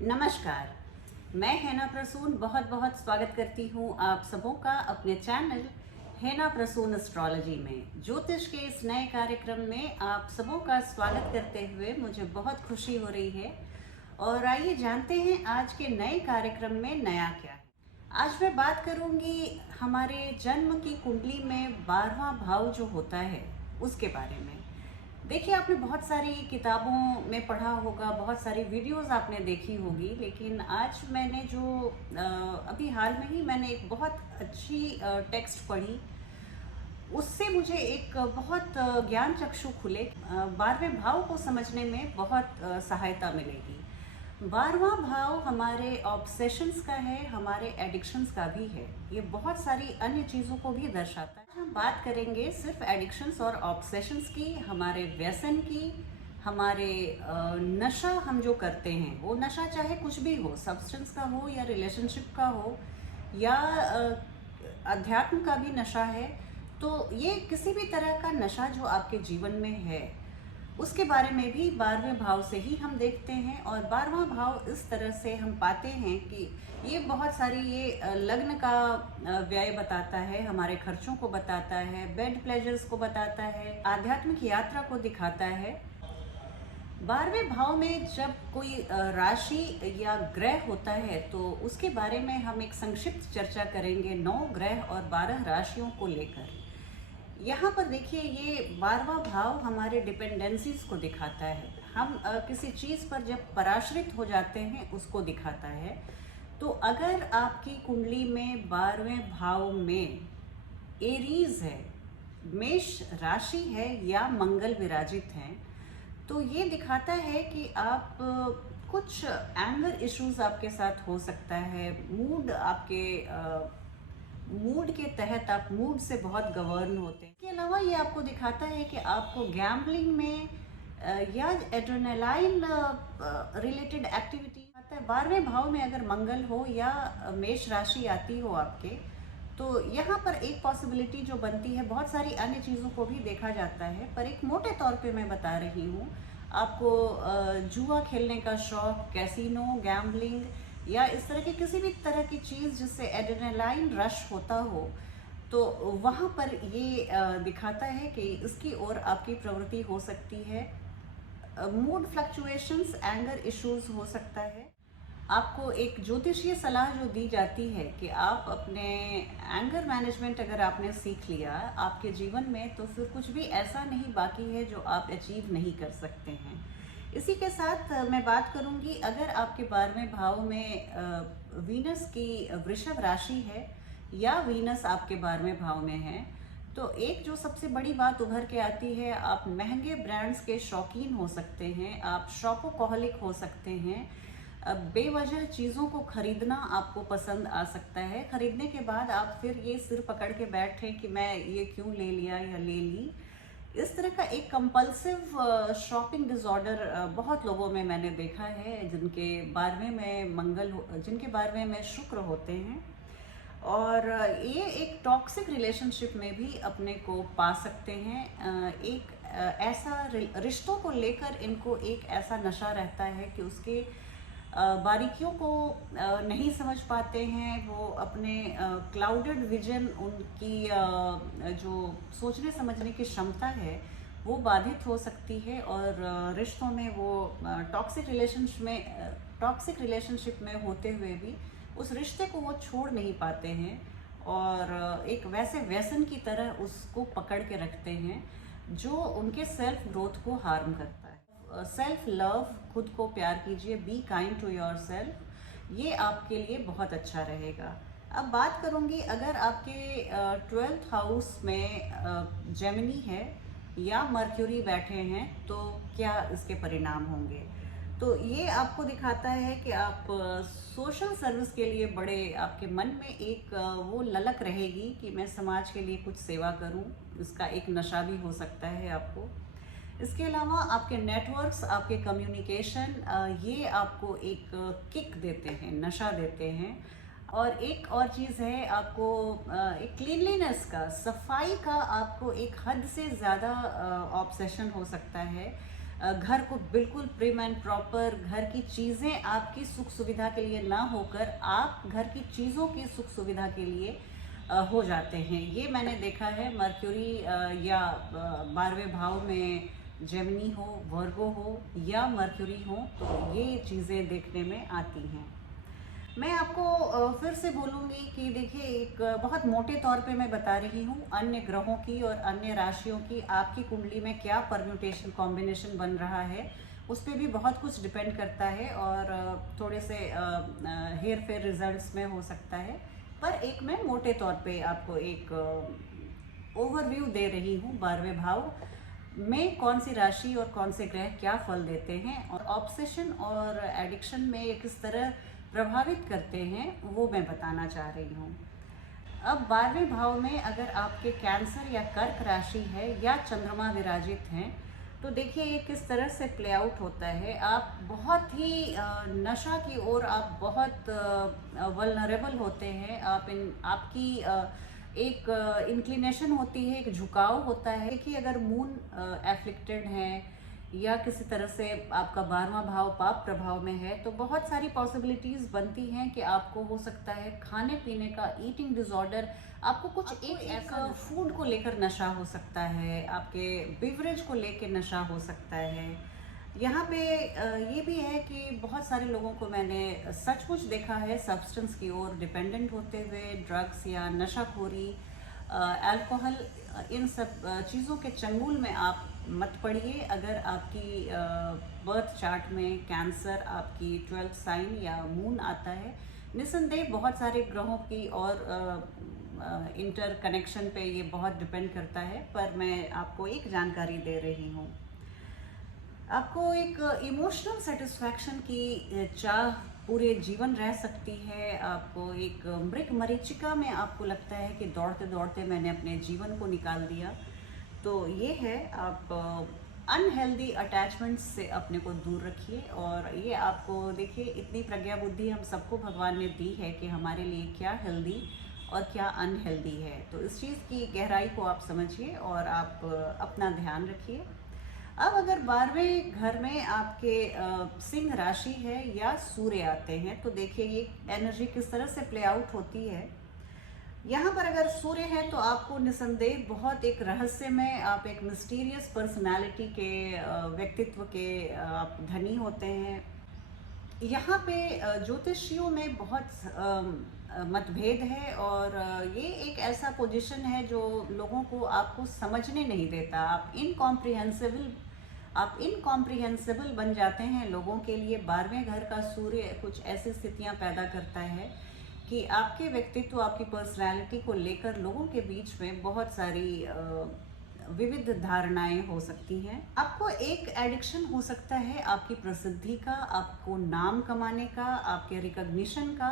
नमस्कार। मैं हैना प्रसून बहुत बहुत स्वागत करती हूँ आप सबों का अपने चैनल हैना प्रसून एस्ट्रोलॉजी में। ज्योतिष के इस नए कार्यक्रम में आप सबों का स्वागत करते हुए मुझे बहुत खुशी हो रही है। और आइए जानते हैं आज के नए कार्यक्रम में नया क्या है। आज मैं बात करूंगी हमारे जन्म की कुंडली में 12वां भाव जो होता है उसके बारे में। देखिए, आपने बहुत सारी किताबों में पढ़ा होगा, बहुत सारी वीडियोस आपने देखी होगी, लेकिन आज मैंने जो अभी हाल में ही मैंने एक बहुत अच्छी टेक्स्ट पढ़ी, उससे मुझे एक बहुत ज्ञान चक्षु खुले। 12वें भाव को समझने में बहुत सहायता मिलेगी। 12वां भाव हमारे ऑब्सेशंस का है, हमारे एडिक्शंस का भी है। ये बहुत सारी अन्य चीज़ों को भी दर्शाता है। हम बात करेंगे सिर्फ एडिक्शंस और ऑब्सेशंस की, हमारे व्यसन की, हमारे नशा हम जो करते हैं, वो नशा चाहे कुछ भी हो, सब्सटेंस का हो या रिलेशनशिप का हो या अध्यात्म का भी नशा है। तो ये किसी भी तरह का नशा जो आपके जीवन में है, उसके बारे में भी 12वें भाव से ही हम देखते हैं। और 12वां भाव इस तरह से हम पाते हैं कि ये बहुत सारी ये लग्न का व्यय बताता है, हमारे खर्चों को बताता है, बेड प्लेजर्स को बताता है, आध्यात्मिक यात्रा को दिखाता है। 12वें भाव में जब कोई राशि या ग्रह होता है तो उसके बारे में हम एक संक्षिप्त चर्चा करेंगे 9 ग्रह और 12 राशियों को लेकर। यहाँ पर देखिए, ये 12वां भाव हमारे डिपेंडेंसीज को दिखाता है। हम किसी चीज़ पर जब पराश्रित हो जाते हैं उसको दिखाता है। तो अगर आपकी कुंडली में 12वें भाव में एरीज है, मेष राशि है या मंगल विराजित हैं, तो ये दिखाता है कि आप कुछ एंगर इश्यूज आपके साथ हो सकता है। मूड आपके मूड के तहत आप मूड से बहुत गवर्न होते हैं। इसके अलावा ये आपको दिखाता है कि आपको गैम्बलिंग में या एड्रेनालाइन रिलेटेड एक्टिविटी आता है। 12वें भाव में अगर मंगल हो या मेष राशि आती हो आपके, तो यहाँ पर एक पॉसिबिलिटी जो बनती है, बहुत सारी अन्य चीज़ों को भी देखा जाता है, पर एक मोटे तौर पे मैं बता रही हूँ आपको। जुआ खेलने का शौक, कैसीनो, गैम्बलिंग या इस तरह की किसी भी तरह की चीज़ जिससे एड्रेनालाइन रश होता हो, तो वहाँ पर ये दिखाता है कि इसकी ओर आपकी प्रवृत्ति हो सकती है। मूड फ्लक्चुएशंस, एंगर इश्यूज हो सकता है। आपको एक ज्योतिषीय सलाह जो दी जाती है कि आप अपने एंगर मैनेजमेंट अगर आपने सीख लिया आपके जीवन में, तो फिर कुछ भी ऐसा नहीं बाकी है जो आप अचीव नहीं कर सकते हैं। इसी के साथ मैं बात करूंगी, अगर आपके 12वें भाव में वीनस की वृषभ राशि है या वीनस आपके 12वें भाव में है, तो एक जो सबसे बड़ी बात उभर के आती है, आप महंगे ब्रांड्स के शौकीन हो सकते हैं, आप शॉपोकोहलिक हो सकते हैं। बेवजह चीज़ों को खरीदना आपको पसंद आ सकता है। खरीदने के बाद आप फिर ये सिर पकड़ के बैठे कि मैं ये क्यों ले लिया या ले ली। इस तरह का एक कंपल्सिव शॉपिंग डिसऑर्डर बहुत लोगों में मैंने देखा है, जिनके 12वें में जिनके 12वें में शुक्र होते हैं। और ये एक टॉक्सिक रिलेशनशिप में भी अपने को पा सकते हैं। एक ऐसा रिश्तों को लेकर इनको एक ऐसा नशा रहता है कि उसके बारीकियों को नहीं समझ पाते हैं। वो अपने क्लाउडेड विजन, उनकी जो सोचने समझने की क्षमता है वो बाधित हो सकती है। और रिश्तों में वो टॉक्सिक रिलेशनशिप में होते हुए भी उस रिश्ते को वो छोड़ नहीं पाते हैं और एक वैसे व्यसन की तरह उसको पकड़ के रखते हैं जो उनके सेल्फ ग्रोथ को हार्म करता है। सेल्फ लव, खुद को प्यार कीजिए, be kind to yourself, ये आपके लिए बहुत अच्छा रहेगा। अब बात करूंगी, अगर आपके 12th हाउस में जेमिनी है या मर्क्यूरी बैठे हैं तो क्या इसके परिणाम होंगे। तो ये आपको दिखाता है कि आप सोशल सर्विस के लिए बड़े, आपके मन में एक वो ललक रहेगी कि मैं समाज के लिए कुछ सेवा करूं। इसका एक नशा भी हो सकता है आपको। इसके अलावा आपके नेटवर्क्स, आपके कम्युनिकेशन, ये आपको एक किक देते हैं, नशा देते हैं। और एक और चीज़ है, आपको एक क्लीनलीनेस का, सफाई का आपको एक हद से ज़्यादा ऑब्सेशन हो सकता है। घर को बिल्कुल प्रिम एंड प्रॉपर, घर की चीज़ें आपकी सुख सुविधा के लिए ना होकर आप घर की चीज़ों की सुख सुविधा के लिए हो जाते हैं। ये मैंने देखा है। मर्क्यूरी या 12वें भाव में जेमिनी हो, वर्गो हो या मर्क्यूरी हो, तो ये चीज़ें देखने में आती हैं। मैं आपको फिर से बोलूँगी कि देखिए, एक बहुत मोटे तौर पे मैं बता रही हूँ अन्य ग्रहों की और अन्य राशियों की आपकी कुंडली में क्या परम्यूटेशन कॉम्बिनेशन बन रहा है, उस पर भी बहुत कुछ डिपेंड करता है और थोड़े से हेर फेर रिजल्ट्स में हो सकता है। पर एक मैं मोटे तौर पे आपको एक ओवरव्यू दे रही हूँ 12वें भाव में कौन सी राशि और कौन से ग्रह क्या फल देते हैं और ऑब्सेशन और एडिक्शन में ये किस तरह प्रभावित करते हैं, वो मैं बताना चाह रही हूँ। अब 12वें भाव में अगर आपके कैंसर या कर्क राशि है या चंद्रमा विराजित हैं, तो देखिए ये किस तरह से प्ले आउट होता है। आप बहुत ही नशा की ओर आप बहुत वल्नरेबल होते हैं। आपकी एक इंक्लिनेशन होती है, एक झुकाव होता है। देखिए, अगर मून एफ्लिक्टेड है या किसी तरह से आपका 12वां भाव पाप प्रभाव में है, तो बहुत सारी पॉसिबिलिटीज बनती हैं कि आपको हो सकता है खाने पीने का ईटिंग डिसऑर्डर, आपको कुछ एक ऐसा फूड को लेकर नशा हो सकता है, आपके बिवरेज को लेकर नशा हो सकता है। यहाँ पे ये भी है कि बहुत सारे लोगों को मैंने सचमुच देखा है सब्सटेंस की ओर डिपेंडेंट होते हुए, ड्रग्स या नशाखोरी, अल्कोहल, इन सब चीज़ों के चंगुल में आप मत पड़िए। अगर आपकी बर्थ चार्ट में कैंसर आपकी 12th साइन या मून आता है, निसंदेह बहुत सारे ग्रहों की और इंटर कनेक्शन पे ये बहुत डिपेंड करता है। पर मैं आपको एक जानकारी दे रही हूँ। आपको एक इमोशनल सेटिस्फैक्शन की चाह पूरे जीवन रह सकती है। आपको एक मृग मरीचिका में आपको लगता है कि दौड़ते दौड़ते मैंने अपने जीवन को निकाल दिया। तो ये है, आप अनहेल्दी अटैचमेंट्स से अपने को दूर रखिए। और ये आपको देखिए, इतनी प्रज्ञा बुद्धि हम सबको भगवान ने दी है कि हमारे लिए क्या हेल्दी और क्या अनहेल्दी है। तो इस चीज़ की गहराई को आप समझिए और आप अपना ध्यान रखिए। अब अगर 12वें घर में आपके सिंह राशि है या सूर्य आते हैं, तो देखिए ये एनर्जी किस तरह से प्ले आउट होती है। यहाँ पर अगर सूर्य है तो आपको निसंदेह बहुत एक रहस्यमय, आप एक मिस्टीरियस पर्सनालिटी के व्यक्तित्व के आप धनी होते हैं। यहाँ पे ज्योतिषियों में बहुत मतभेद है और ये एक ऐसा पोजीशन है जो लोगों को आपको समझने नहीं देता। आप इनकॉम्प्रिहेंसिबल बन जाते हैं लोगों के लिए। 12वें घर का सूर्य कुछ ऐसी स्थितियां पैदा करता है कि आपके व्यक्तित्व, आपकी पर्सनैलिटी को लेकर लोगों के बीच में बहुत सारी विविध धारणाएं हो सकती हैं। आपको एक एडिक्शन हो सकता है आपकी प्रसिद्धि का, आपको नाम कमाने का, आपके रिकॉग्निशन का।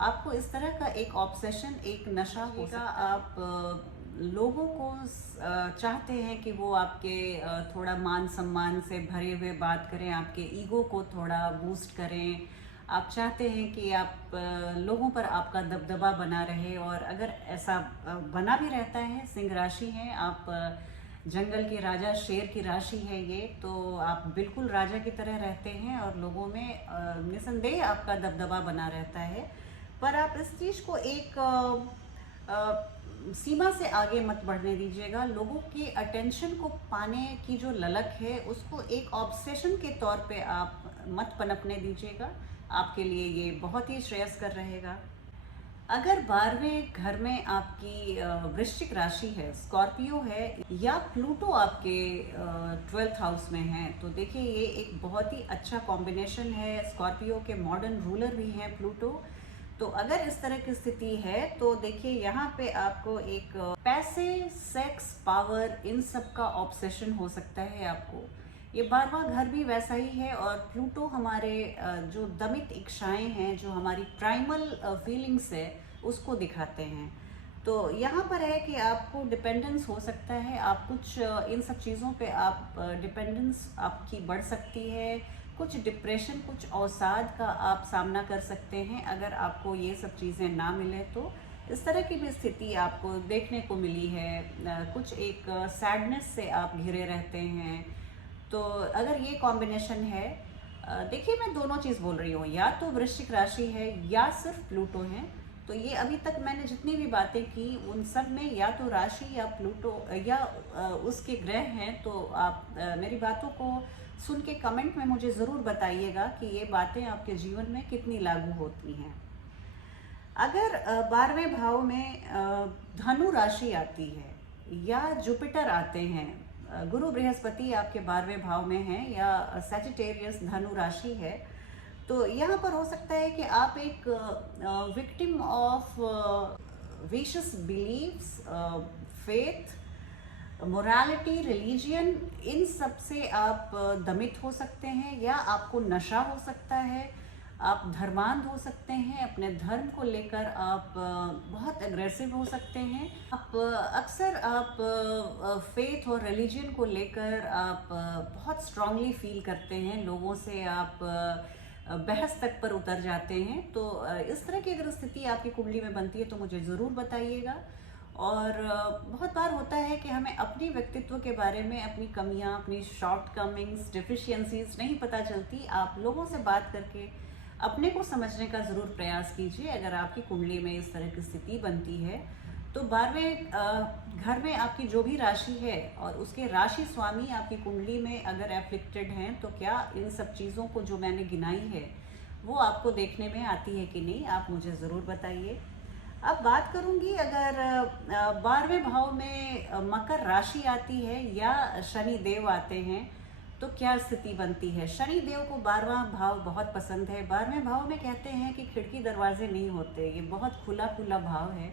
आपको इस तरह का एक ऑब्सेशन, एक नशा होगा। आप लोगों को चाहते हैं कि वो आपके थोड़ा मान सम्मान से भरे हुए बात करें, आपके ईगो को थोड़ा बूस्ट करें। आप चाहते हैं कि आप लोगों पर आपका दबदबा बना रहे। और अगर ऐसा बना भी रहता है, सिंह राशि है, आप जंगल के राजा, शेर की राशि है ये, तो आप बिल्कुल राजा की तरह रहते हैं और लोगों में निसंदेह आपका दबदबा बना रहता है। पर आप इस चीज़ को एक सीमा से आगे मत बढ़ने दीजिएगा। लोगों के अटेंशन को पाने की जो ललक है, उसको एक ऑब्सेशन के तौर पे आप मत पनपने दीजिएगा। आपके लिए ये बहुत ही श्रेयस्कर रहेगा। अगर 12वें घर में आपकी वृश्चिक राशि है, स्कॉर्पियो है या प्लूटो आपके 12th हाउस में है, तो देखिए ये एक बहुत ही अच्छा कॉम्बिनेशन है। स्कॉर्पियो के मॉडर्न रूलर भी हैं प्लूटो। तो अगर इस तरह की स्थिति है तो देखिए यहाँ पे आपको एक पैसे, सेक्स, पावर, इन सब का ऑब्सेशन हो सकता है आपको। ये 12वां घर भी वैसा ही है और प्लूटो हमारे जो दमित इच्छाएं हैं, जो हमारी प्राइमल फीलिंग्स है, उसको दिखाते हैं। तो यहाँ पर है कि आपको डिपेंडेंस हो सकता है। आप कुछ इन सब चीज़ों पे आप डिपेंडेंस आपकी बढ़ सकती है। कुछ डिप्रेशन, कुछ अवसाद का आप सामना कर सकते हैं अगर आपको ये सब चीज़ें ना मिले तो। इस तरह की भी स्थिति आपको देखने को मिली है। कुछ एक सैडनेस से आप घिरे रहते हैं। तो अगर ये कॉम्बिनेशन है, देखिए मैं दोनों चीज़ बोल रही हूँ, या तो वृश्चिक राशि है या सिर्फ प्लूटो है। तो ये अभी तक मैंने जितनी भी बातें की उन सब में या तो राशि या प्लूटो या उसके ग्रह हैं। तो आप मेरी बातों को सुन के कमेंट में मुझे ज़रूर बताइएगा कि ये बातें आपके जीवन में कितनी लागू होती हैं। अगर 12वें भाव में धनु राशि आती है या जुपिटर आते हैं, गुरु बृहस्पति आपके 12वें भाव में हैं या सैजिटेरियस धनु राशि है, तो यहाँ पर हो सकता है कि आप एक victim of vicious beliefs, faith, morality, religion, इन सब से आप दमित हो सकते हैं, या आपको नशा हो सकता है, आप धर्मांध हो सकते हैं, अपने धर्म को लेकर आप बहुत एग्रेसिव हो सकते हैं। आप अक्सर आप फेथ और रिलीजन को लेकर आप बहुत स्ट्रांगली फील करते हैं, लोगों से आप बहस तक पर उतर जाते हैं। तो इस तरह की अगर स्थिति आपकी कुंडली में बनती है तो मुझे ज़रूर बताइएगा। और बहुत बार होता है कि हमें अपने व्यक्तित्व के बारे में, अपनी कमियां, अपनी शॉर्ट कमिंग्स, डिफिशियंसीज नहीं पता चलती। आप लोगों से बात करके अपने को समझने का ज़रूर प्रयास कीजिए। अगर आपकी कुंडली में इस तरह की स्थिति बनती है तो 12वें घर में आपकी जो भी राशि है और उसके राशि स्वामी आपकी कुंडली में अगर एफ्लिक्टेड हैं, तो क्या इन सब चीज़ों को जो मैंने गिनाई है वो आपको देखने में आती है कि नहीं, आप मुझे ज़रूर बताइए। अब बात करूंगी, अगर 12वें भाव में मकर राशि आती है या शनि देव आते हैं तो क्या स्थिति बनती है। शनि देव को 12वां भाव बहुत पसंद है। 12वें भाव में कहते हैं कि खिड़की दरवाजे नहीं होते, ये बहुत खुला खुला भाव है।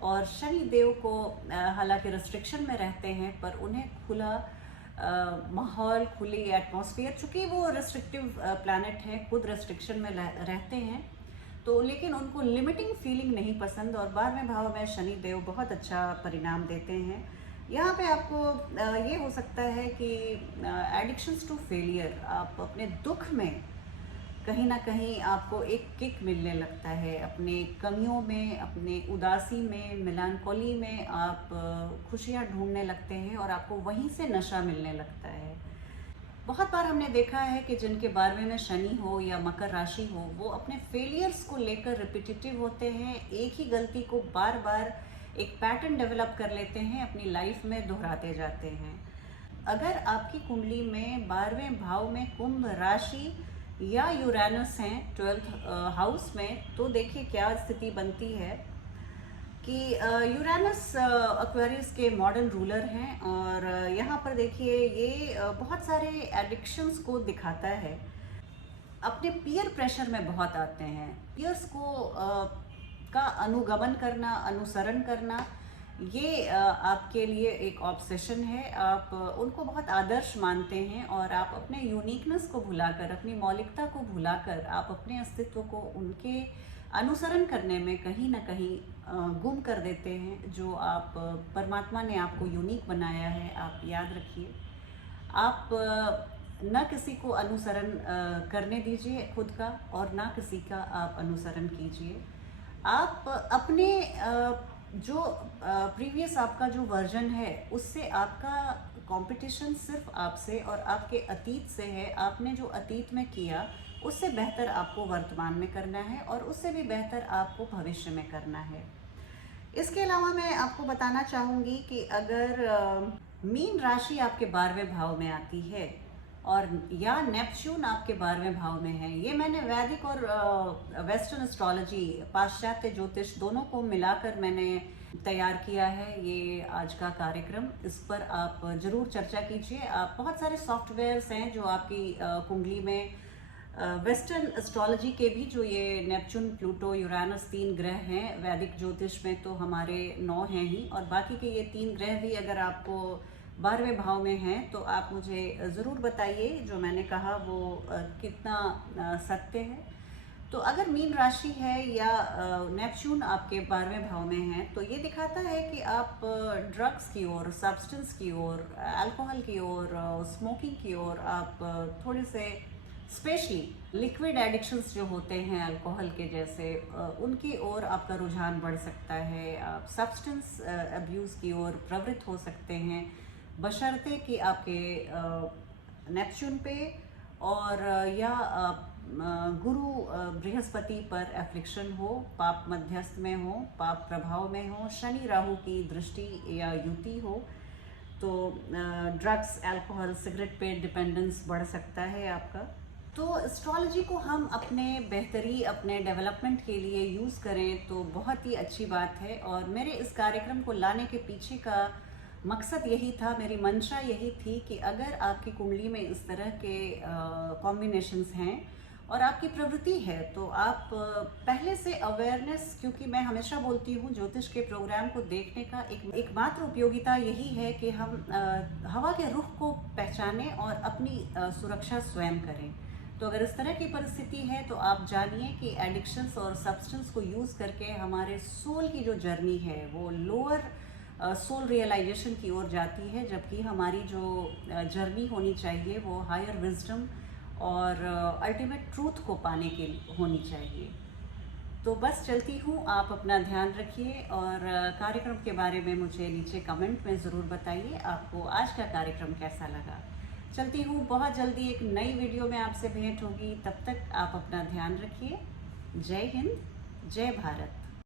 और शनि देव को हालांकि रिस्ट्रिक्शन में रहते हैं, पर उन्हें खुला माहौल, खुली एटमॉस्फेयर, चूँकि वो रिस्ट्रिक्टिव प्लैनेट है, खुद रिस्ट्रिक्शन में रहते हैं, तो लेकिन उनको लिमिटिंग फीलिंग नहीं पसंद। और 12वें भाव में शनि देव बहुत अच्छा परिणाम देते हैं। यहाँ पे आपको ये हो सकता है कि एडिक्शंस टू फेलियर, आप अपने दुख में कहीं ना कहीं आपको एक किक मिलने लगता है, अपने कमियों में, अपने उदासी में, मेलानकोली में आप खुशियाँ ढूंढने लगते हैं और आपको वहीं से नशा मिलने लगता है। बहुत बार हमने देखा है कि जिनके 12वें में शनि हो या मकर राशि हो, वो अपने फेलियर्स को लेकर रिपीटेटिव होते हैं, एक ही गलती को बार बार एक पैटर्न डेवलप कर लेते हैं, अपनी लाइफ में दोहराते जाते हैं। अगर आपकी कुंडली में 12वें भाव में कुंभ राशि या यूरेनस हैं 12th हाउस में, तो देखिए क्या स्थिति बनती है कि यूरेनस एक्वेरियस के मॉडर्न रूलर हैं। और यहाँ पर देखिए ये बहुत सारे एडिक्शंस को दिखाता है। अपने पीयर प्रेशर में बहुत आते हैं, पीयर्स को का अनुगमन करना, अनुसरण करना, ये आपके लिए एक ऑब्सेशन है। आप उनको बहुत आदर्श मानते हैं और आप अपने यूनिकनेस को भुलाकर, अपनी मौलिकता को भुलाकर, आप अपने अस्तित्व को उनके अनुसरण करने में कहीं ना कहीं गुम कर देते हैं। जो आप परमात्मा ने आपको यूनिक बनाया है, आप याद रखिए, आप न किसी को अनुसरण करने दीजिए खुद का, और ना किसी का आप अनुसरण कीजिए। आप अपने जो प्रीवियस आपका जो वर्जन है उससे आपका कंपटीशन सिर्फ आपसे और आपके अतीत से है। आपने जो अतीत में किया उससे बेहतर आपको वर्तमान में करना है और उससे भी बेहतर आपको भविष्य में करना है। इसके अलावा मैं आपको बताना चाहूँगी कि अगर मीन राशि आपके 12वें भाव में आती है और या नेपच्यून आपके 12वें भाव में है, ये मैंने वैदिक और वेस्टर्न एस्ट्रोलॉजी, पाश्चात्य ज्योतिष दोनों को मिलाकर मैंने तैयार किया है ये आज का कार्यक्रम। इस पर आप ज़रूर चर्चा कीजिए। आप बहुत सारे सॉफ्टवेयर्स हैं जो आपकी कुंडली में वेस्टर्न एस्ट्रोलॉजी के भी, जो ये नेपच्यून, प्लूटो, यूरेनस 3 ग्रह हैं। वैदिक ज्योतिष में तो हमारे 9 हैं ही, और बाकी के ये 3 ग्रह भी अगर आपको 12वें भाव में हैं तो आप मुझे ज़रूर बताइए जो मैंने कहा वो कितना सत्य है। तो अगर मीन राशि है या नेपच्यून आपके 12वें भाव में है तो ये दिखाता है कि आप ड्रग्स की ओर, सब्सटेंस की ओर, अल्कोहल की ओर, स्मोकिंग की ओर, आप थोड़े से स्पेशली लिक्विड एडिक्शंस जो होते हैं अल्कोहल के जैसे, उनकी ओर आपका रुझान बढ़ सकता है। आप सब्सटेंस अब्यूज़ की ओर प्रवृत्त हो सकते हैं, बशर्ते कि आपके नेपच्यून पे और या गुरु बृहस्पति पर एफ्लिक्शन हो, पाप मध्यस्थ में हो, पाप प्रभाव में हो, शनि राहु की दृष्टि या युति हो, तो ड्रग्स, अल्कोहल, सिगरेट पे डिपेंडेंस बढ़ सकता है आपका। तो एस्ट्रोलॉजी को हम अपने बेहतरी, अपने डेवलपमेंट के लिए यूज़ करें तो बहुत ही अच्छी बात है। और मेरे इस कार्यक्रम को लाने के पीछे का मकसद यही था, मेरी मंशा यही थी कि अगर आपकी कुंडली में इस तरह के कॉम्बिनेशंस हैं और आपकी प्रवृत्ति है तो आप पहले से अवेयरनेस, क्योंकि मैं हमेशा बोलती हूँ ज्योतिष के प्रोग्राम को देखने का एकमात्र उपयोगिता यही है कि हम हवा के रुख को पहचानें और अपनी सुरक्षा स्वयं करें। तो अगर इस तरह की परिस्थिति है तो आप जानिए कि एडिक्शंस और सब्सटेंस को यूज़ करके हमारे सोल की जो जर्नी है वो लोअर सोल रियलाइजेशन की ओर जाती है, जबकि हमारी जो जर्नी होनी चाहिए वो हायर विजडम और अल्टीमेट ट्रूथ को पाने के लिए होनी चाहिए। तो बस चलती हूँ, आप अपना ध्यान रखिए और कार्यक्रम के बारे में मुझे नीचे कमेंट में ज़रूर बताइए आपको आज का कार्यक्रम कैसा लगा। चलती हूँ, बहुत जल्दी एक नई वीडियो में आपसे भेंट होगी। तब तक आप अपना ध्यान रखिए। जय हिंद, जय भारत।